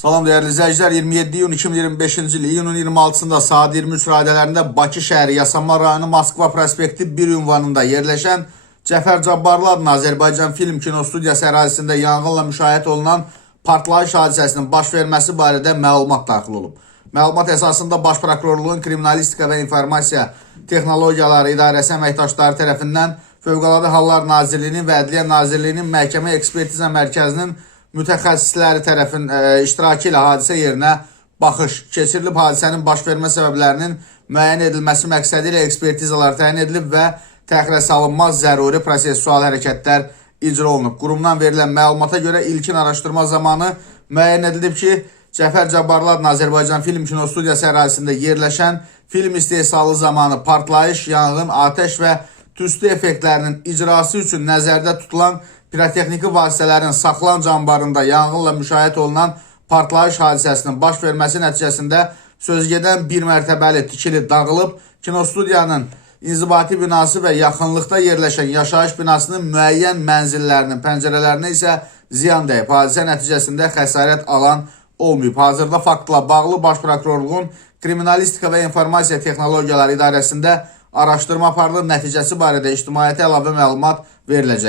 Salam değerli izleyiciler, 27 iyun 2025-ci il iyunun 26-sında saat 23 radələrində Bakı şəhəri Yasamal rayonu Moskva prospekti 1 ünvanında yerləşən Cəfər Cabbarlı adına Azərbaycan Film Kinostudiyası ərazisində yanğınla müşahidə olunan partlayış hadisəsinin baş verməsi barədə məlumat daxil olub. Məlumat əsasında Baş Prokurorluğun Kriminalistika və İnformasiya Texnologiyaları İdarəsi əməkdaşları tərəfindən Fövqəladə Hallar Nazirliyinin və Ədliyyə Nazirliyinin Məhkəmə Ekspertiza Mərkəzinin mütəxəssisləri tərəfin iştirakı ilə hadisə yerinə baxış keçirilib. Hadisənin baş vermə səbəblərinin müəyyən edilməsi məqsədi ilə ekspertizalar təyin edilib və təxirə salınmaz zəruri prosessual hərəkətlər icra olunub. Qurumdan verilən məlumata görə ilkin araşdırma zamanı müəyyən edilib ki, Cəfər Cabbarlı adına Azərbaycan Film Kinostudiyası ərazisində yerləşən film istehsalı zamanı partlayış, yanğın, atəş və tüstü effektlərinin icrası üçün nəzərdə tutulan pirotexniki vasitələrin saxlanc anbarında yanğınla müşahidə olunan partlayış hadisəsinin baş verməsi nəticəsində sözgedən bir mərtəbəli tikili dağılıb, kinostudiyanın inzibati binası və yaxınlıqda yerləşən yaşayış binasının müəyyən mənzillərinin pəncərələrinə isə ziyan dəyib. Hadisə nəticəsində xəsarət alan olmayıb. Hazırda faktla bağlı Baş Prokurorluğun Kriminalistika və İnformasiya Texnologiyaları İdarəsində araşdırma aparılır, nəticəsi barədə ictimaiyyətə əlavə məlumat veriləcək.